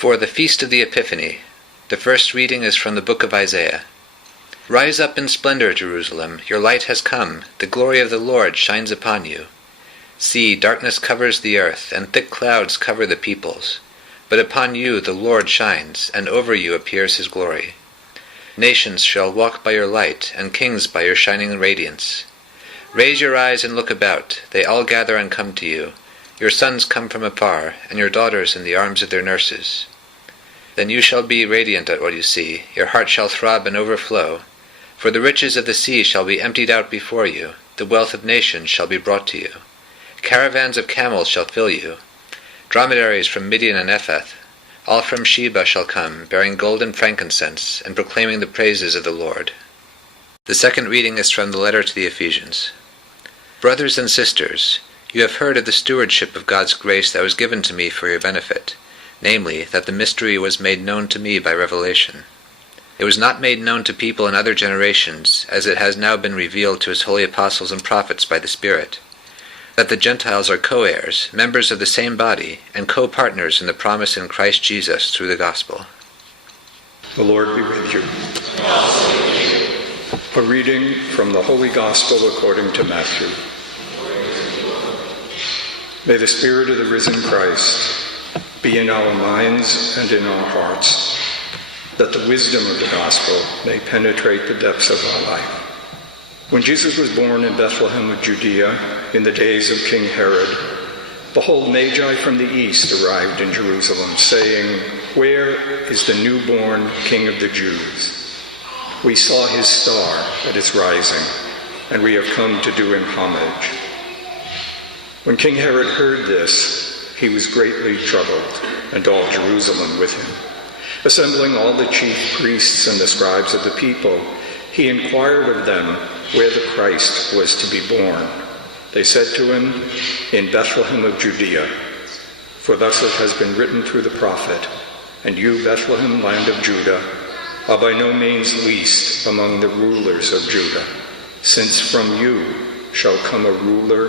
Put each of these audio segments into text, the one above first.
For the Feast of the Epiphany, the first reading is from the book of Isaiah. Rise up in splendor, Jerusalem, your light has come, the glory of the Lord shines upon you. See, darkness covers the earth, and thick clouds cover the peoples. But upon you the Lord shines, and over you appears his glory. Nations shall walk by your light, and kings by your shining radiance. Raise your eyes and look about, they all gather and come to you. Your sons come from afar, and your daughters in the arms of their nurses. Then you shall be radiant at what you see, your heart shall throb and overflow. For the riches of the sea shall be emptied out before you, the wealth of nations shall be brought to you. Caravans of camels shall fill you. Dromedaries from Midian and Ephath, all from Sheba shall come, bearing gold and frankincense, and proclaiming the praises of the Lord. The second reading is from the letter to the Ephesians. Brothers and sisters, you have heard of the stewardship of God's grace that was given to me for your benefit, namely, that the mystery was made known to me by revelation. It was not made known to people in other generations, as it has now been revealed to his holy apostles and prophets by the Spirit, that the Gentiles are co-heirs, members of the same body, and co-partners in the promise in Christ Jesus through the gospel. The Lord be with you. A reading from the Holy Gospel according to Matthew. May the Spirit of the risen Christ be in our minds and in our hearts, that the wisdom of the gospel may penetrate the depths of our life. When Jesus was born in Bethlehem of Judea in the days of King Herod, behold, Magi from the east arrived in Jerusalem, saying, "Where is the newborn King of the Jews? We saw his star at its rising, and we have come to do him homage." When King Herod heard this, he was greatly troubled, and all Jerusalem with him. Assembling all the chief priests and the scribes of the people, he inquired of them where the Christ was to be born. They said to him, "In Bethlehem of Judea, for thus it has been written through the prophet, and you, Bethlehem, land of Judah, are by no means least among the rulers of Judah, since from you shall come a ruler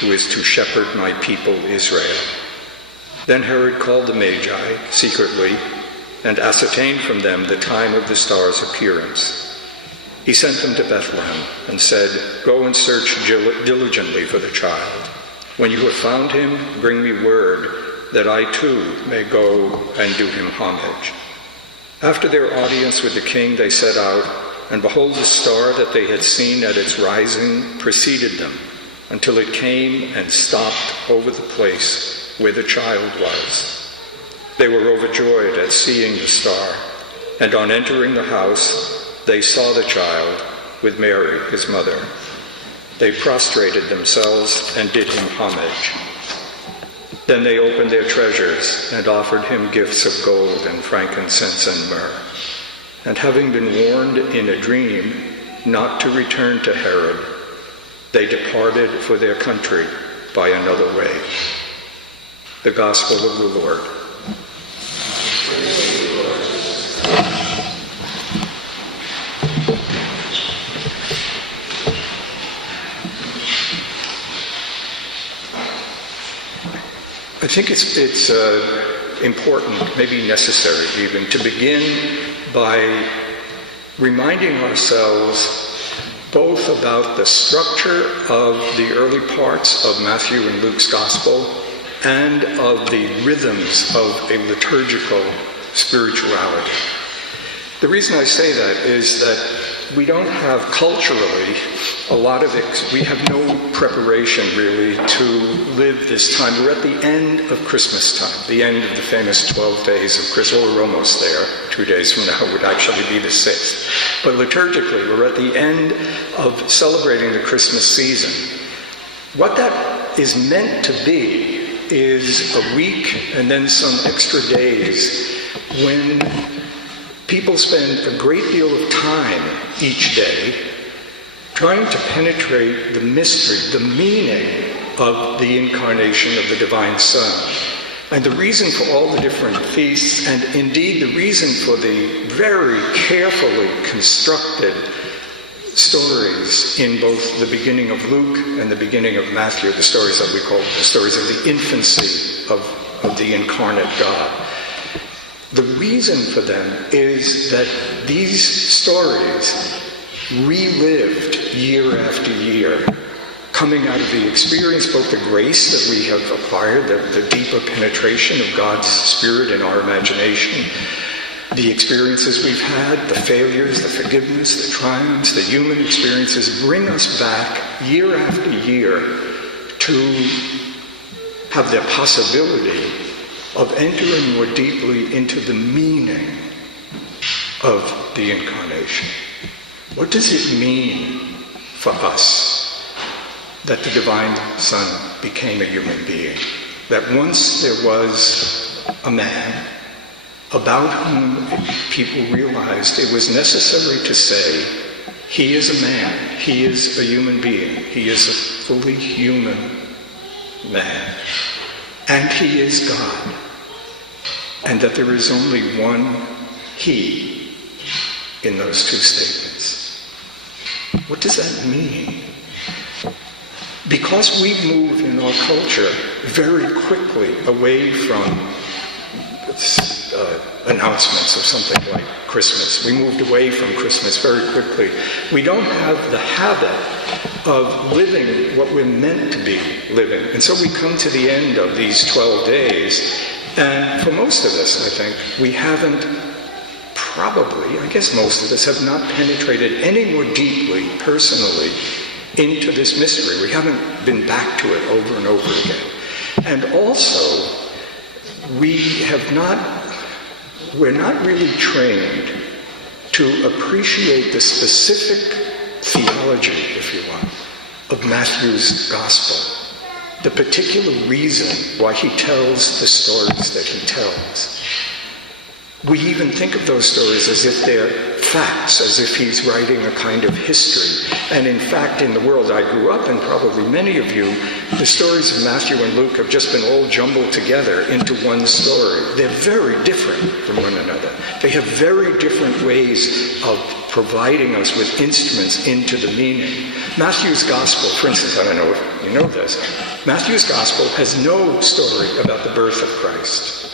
who is to shepherd my people Israel." Then Herod called the Magi secretly and ascertained from them the time of the star's appearance. He sent them to Bethlehem and said, "Go and search diligently for the child. When you have found him, bring me word that I too may go and do him homage." After their audience with the king, they set out, and behold, the star that they had seen at its rising preceded them until it came and stopped over the place where the child was. They were overjoyed at seeing the star, and on entering the house, they saw the child with Mary, his mother. They prostrated themselves and did him homage. Then they opened their treasures and offered him gifts of gold and frankincense and myrrh. And having been warned in a dream not to return to Herod, they departed for their country by another way. The Gospel of the Lord. I think it's important, maybe necessary even, to begin by reminding ourselves both about the structure of the early parts of Matthew and Luke's Gospel and of the rhythms of a liturgical spirituality. The reason I say that is that we don't have culturally a lot of we have no preparation really to live this time. We're at the end of Christmas time, the end of the famous 12 days of Christmas. We're almost there. 2 days from now would actually be the 6th. But liturgically, we're at the end of celebrating the Christmas season. What that is meant to be is a week and then some extra days when people spend a great deal of time each day trying to penetrate the mystery, the meaning of the incarnation of the divine Son. And the reason for all the different feasts, and indeed the reason for the very carefully constructed stories in both the beginning of Luke and the beginning of Matthew, the stories that we call the stories of the infancy of the incarnate God. The reason for them is that these stories relived year after year, coming out of the experience, both the grace that we have acquired, the deeper penetration of God's Spirit in our imagination, the experiences we've had, the failures, the forgiveness, the triumphs, the human experiences bring us back year after year to have the possibility of entering more deeply into the meaning of the Incarnation. What does it mean for us that the Divine Son became a human being? That once there was a man about whom people realized it was necessary to say, he is a man, he is a human being, he is a fully human man, and he is God, and that there is only one he in those two statements. What does that mean? Because we move in our culture very quickly away from announcements of something like Christmas. We moved away from Christmas very quickly. We don't have the habit of living what we're meant to be living. And so we come to the end of these 12 days, and for most of us, I think, we haven't probably, I guess most of us have not penetrated any more deeply, personally, into this mystery. We haven't been back to it over and over again. And also, we're not really trained to appreciate the specific theology, if you want, of Matthew's Gospel, the particular reason why he tells the stories that he tells. We even think of those stories as if they're facts, as if he's writing a kind of history. And in fact, in the world I grew up in, probably many of you, the stories of Matthew and Luke have just been all jumbled together into one story. They're very different from one another. They have very different ways of providing us with instruments into the meaning. Matthew's Gospel, for instance, I don't know if you know this, Matthew's Gospel has no story about the birth of Christ.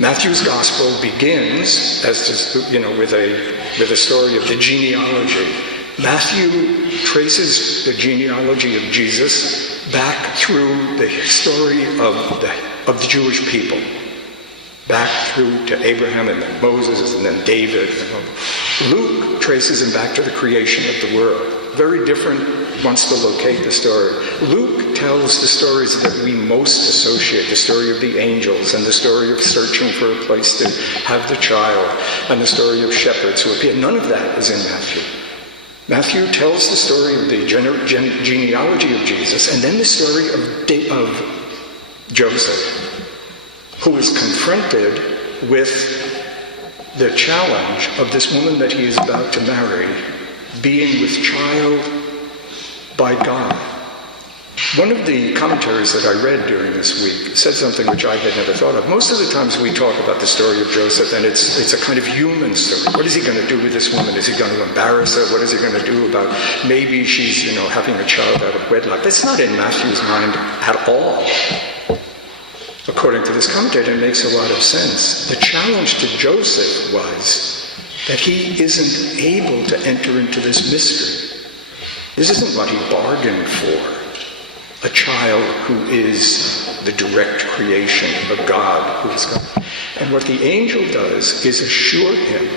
Matthew's Gospel begins, with a story of the genealogy. Matthew traces the genealogy of Jesus back through the story of the Jewish people, back through to Abraham and then Moses and then David. Luke traces him back to the creation of the world. Very different, wants to locate the story. Luke tells the stories that we most associate, the story of the angels and the story of searching for a place to have the child and the story of shepherds who appear. None of that is in Matthew. Matthew tells the story of the genealogy of Jesus and then the story of Joseph, who is confronted with the challenge of this woman that he is about to marry being with child by God. One of the commentaries that I read during this week said something which I had never thought of. Most of the times we talk about the story of Joseph, and it's a kind of human story. What is he going to do with this woman? Is he going to embarrass her? What is he going to do about maybe she's, having a child out of wedlock? That's not in Matthew's mind at all. According to this commentator, it makes a lot of sense. The challenge to Joseph was that he isn't able to enter into this mystery. This isn't what he bargained for. A child who is the direct creation of God, who is God. And what the angel does is assure him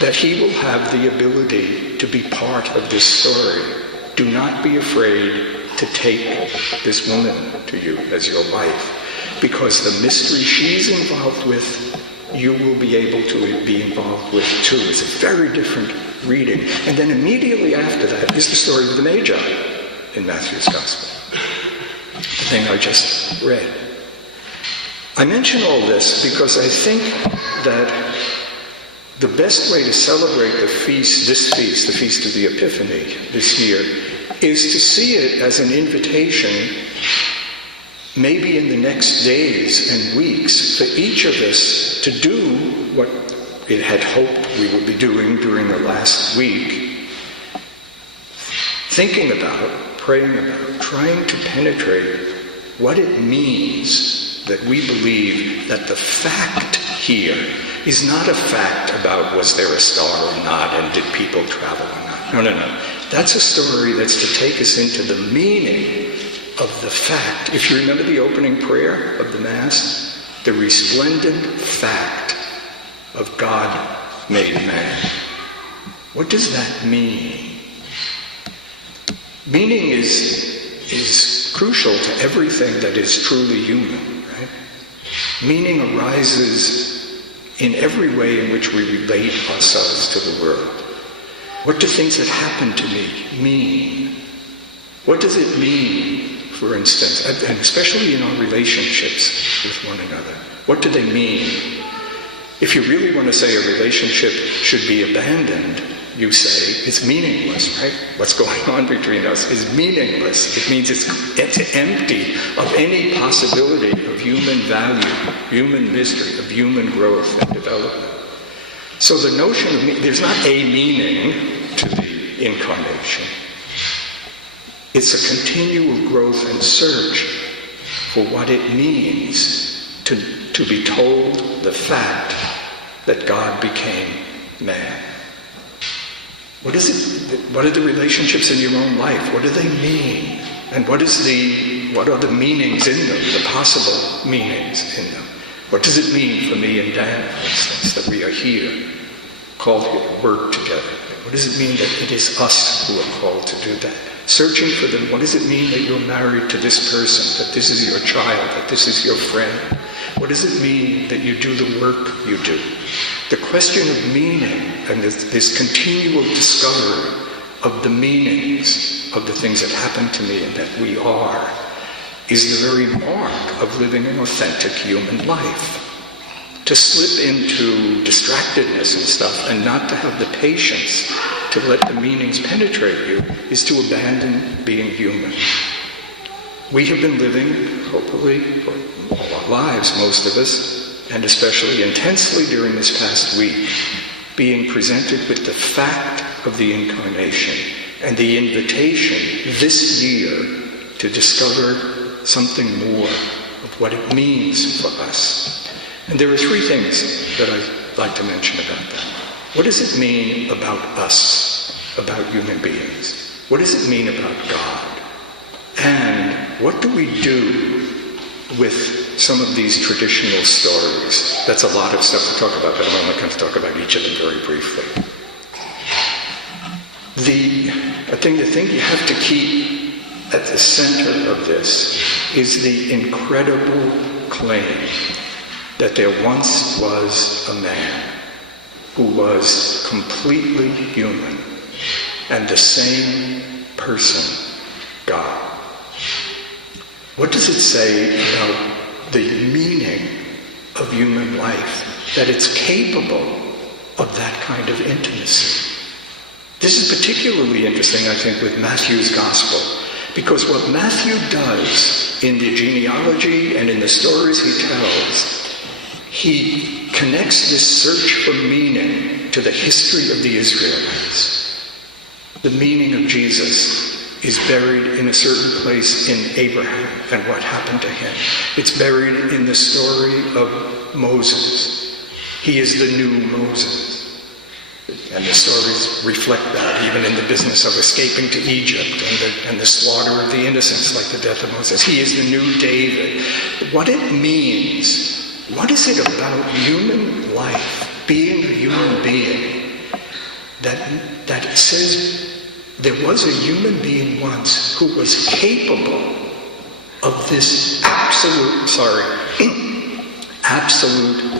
that he will have the ability to be part of this story. Do not be afraid to take this woman to you as your wife, because the mystery she's involved with, you will be able to be involved with too. It's a very different reading. And then immediately after that is the story of the Magi in Matthew's Gospel, the thing I just read. I mention all this because I think that the best way to celebrate the feast, the Feast of the Epiphany this year, is to see it as an invitation, maybe in the next days and weeks, for each of us to do what it had hoped we would be doing during the last week, thinking about, praying about, trying to penetrate what it means that we believe that the fact here is not a fact about was there a star or not and did people travel or not. No. That's a story that's to take us into the meaning of the fact. If you remember the opening prayer of the Mass, the resplendent fact of God made man. What does that mean? Meaning is crucial to everything that is truly human, right? Meaning arises in every way in which we relate ourselves to the world. What do things that happen to me mean? What does it mean, for instance, and especially in our relationships with one another? What do they mean? If you really want to say a relationship should be abandoned, you say it's meaningless, right? What's going on between us is meaningless. It means it's empty of any possibility of human value, human mystery, of human growth and development. So the notion of there's not a meaning to the Incarnation. It's a continual growth and search for what it means to be told the fact that God became man. What is it? What are the relationships in your own life? What do they mean? And what are the meanings in them, the possible meanings in them? What does it mean for me and Dan, for instance, that we are here, called to work together? What does it mean that it is us who are called to do that? Searching for them. What does it mean that you're married to this person, that this is your child, that this is your friend? What does it mean that you do the work you do? The question of meaning and this continual discovery of the meanings of the things that happen to me and that we are is the very mark of living an authentic human life. To slip into distractedness and stuff and not to have the patience to let the meanings penetrate you is to abandon being human. We have been living, hopefully, for all our lives, most of us, and especially intensely during this past week, being presented with the fact of the Incarnation and the invitation this year to discover something more of what it means for us. And there are three things that I'd like to mention about that. What does it mean about us, about human beings? What does it mean about God? And what do we do with some of these traditional stories? That's a lot of stuff to talk about, but I'm only going to talk about each of them very briefly. I think the thing you have to keep at the center of this is the incredible claim that there once was a man who was completely human and the same person, God. What does it say about the meaning of human life, that it's capable of that kind of intimacy? This is particularly interesting, I think, with Matthew's Gospel, because what Matthew does in the genealogy and in the stories he tells, he connects this search for meaning to the history of the Israelites. The meaning of Jesus is buried in a certain place in Abraham and what happened to him. It's buried in the story of Moses. He is the new Moses. And the stories reflect that, even in the business of escaping to Egypt and the slaughter of the innocents, like the death of Moses. He is the new David. What it means, what is it about human life, being a human being, that it says there was a human being once who was capable of this absolute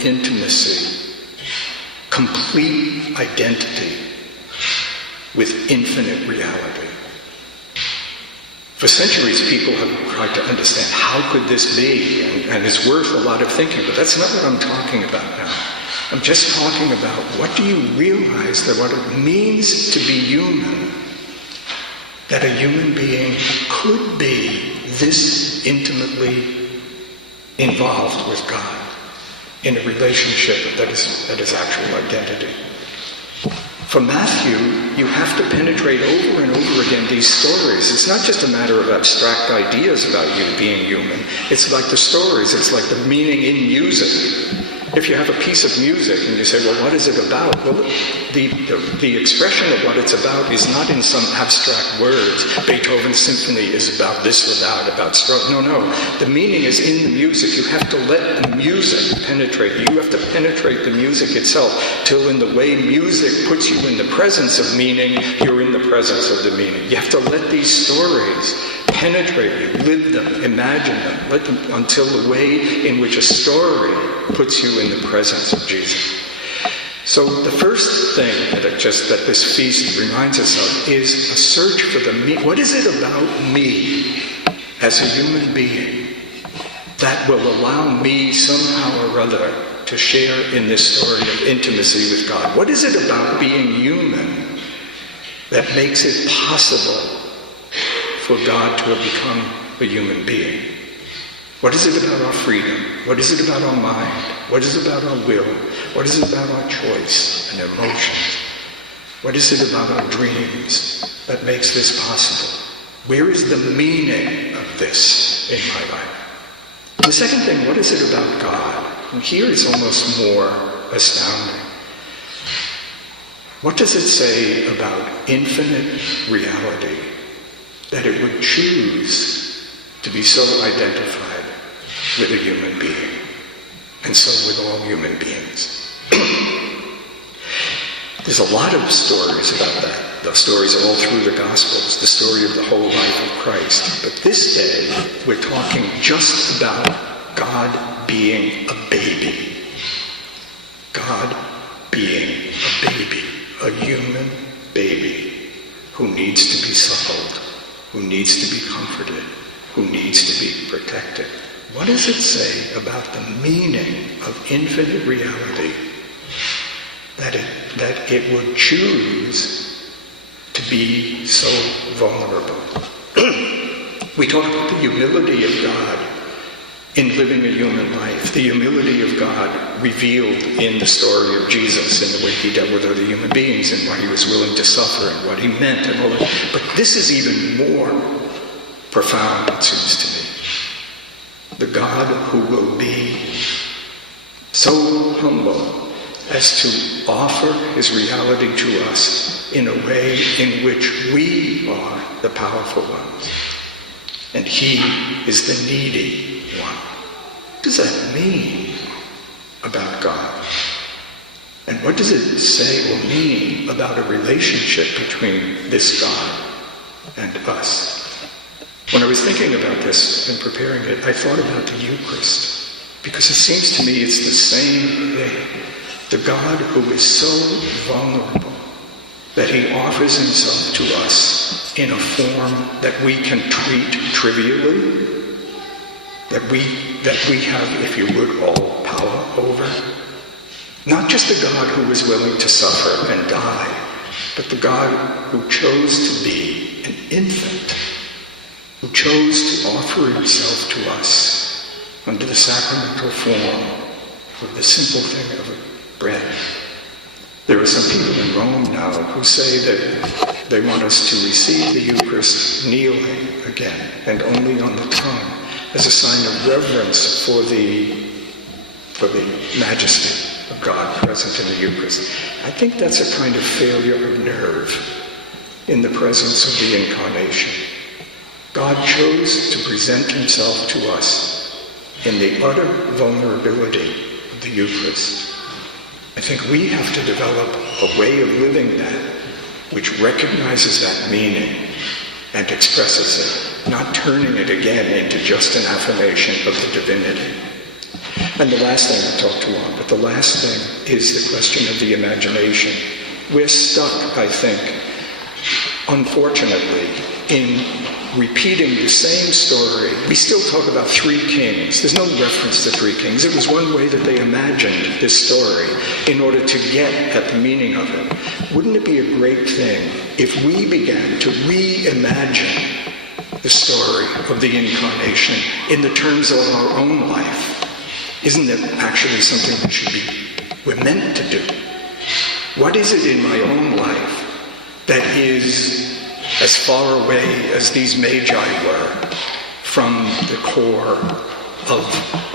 intimacy, complete identity with infinite reality. For centuries, people have tried to understand how could this be, and it's worth a lot of thinking, but that's not what I'm talking about now. I'm just talking about what do you realize that what it means to be human, that a human being could be this intimately involved with God in a relationship that is actual identity. For Matthew, you have to penetrate over and over again these stories. It's not just a matter of abstract ideas about you being human. It's like the stories. It's like the meaning in music. If you have a piece of music and you say, well, what is it about? Well, the expression of what it's about is not in some abstract words. Beethoven's symphony is about this or that, about stroke. No. The meaning is in the music. You have to let the music penetrate you. You have to penetrate the music itself till in the way music puts you in the presence of meaning, you're in the presence of the meaning. You have to let these stories penetrate you, live them, imagine them, let them until the way in which a story puts you in the presence of Jesus. So the first thing that this feast reminds us of is a search for the me. What is it about me as a human being that will allow me somehow or other to share in this story of intimacy with God? What is it about being human that makes it possible for God to have become a human being? What is it about our freedom? What is it about our mind? What is it about our will? What is it about our choice and emotions? What is it about our dreams that makes this possible? Where is the meaning of this in my life? The second thing, what is it about God? And here it's almost more astounding. What does it say about infinite reality that it would choose to be so identified with a human being, and so with all human beings? There's a lot of stories about that. The stories all through the Gospels, the story of the whole life of Christ. But this day, we're talking just about God being a baby. God being a baby, a human baby who needs to be suckled, who needs to be comforted, who needs to be protected. What does it say about the meaning of infinite reality that it would choose to be so vulnerable? We talk about the humility of God in living a human life, the humility of God revealed in the story of Jesus and the way he dealt with other human beings and why he was willing to suffer and what he meant and all that. But this is even more profound, it seems to me. The God who will be so humble as to offer his reality to us in a way in which we are the powerful ones and he is the needy one. What does that mean about God? And what does it say or mean about a relationship between this God and us? When I was thinking about this and preparing it, I thought about the Eucharist, because it seems to me it's the same thing. The God who is so vulnerable that he offers himself to us in a form that we can treat trivially, that we have, if you would, all power over. Not just the God who is willing to suffer and die, but the God who chose to be an infant, who chose to offer himself to us under the sacramental form of the simple thing of bread. There are some people in Rome now who say that they want us to receive the Eucharist kneeling again and only on the tongue as a sign of reverence for the majesty of God present in the Eucharist. I think that's a kind of failure of nerve in the presence of the Incarnation. God chose to present himself to us in the utter vulnerability of the Eucharist. I think we have to develop a way of living that which recognizes that meaning and expresses it, not turning it again into just an affirmation of the divinity. And the last thing, I talked too long, but the last thing is the question of the imagination. We're stuck, I think, unfortunately, in repeating the same story. We still talk about three kings. There's no reference to three kings. It was one way that they imagined this story in order to get at the meaning of it. Wouldn't it be a great thing if we began to reimagine the story of the Incarnation in the terms of our own life? Isn't it actually something we're meant to do? What is it in my own life that is as far away as these magi were from the core of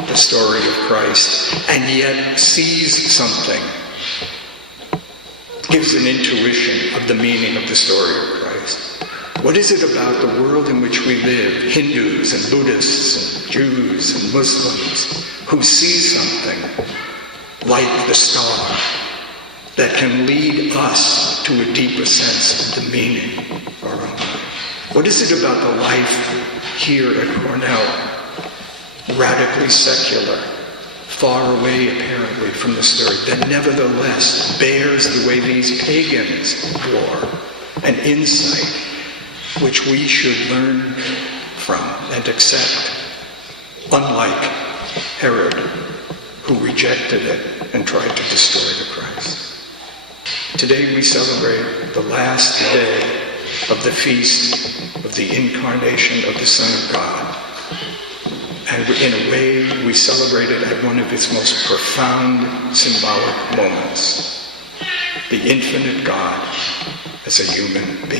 the story of Christ, and yet sees something, gives an intuition of the meaning of the story of Christ? What is it about the world in which we live, Hindus and Buddhists and Jews and Muslims, who see something like the star that can lead us to a deeper sense of the meaning of our own life? What is it about the life here at Cornell, radically secular, far away apparently from the story, that nevertheless bears the way these pagans bore an insight which we should learn from and accept, unlike Herod, who rejected it and tried to destroy the Christ? Today we celebrate the last day of the feast of the Incarnation of the Son of God. And in a way, we celebrate it at one of its most profound symbolic moments. The infinite God as a human being.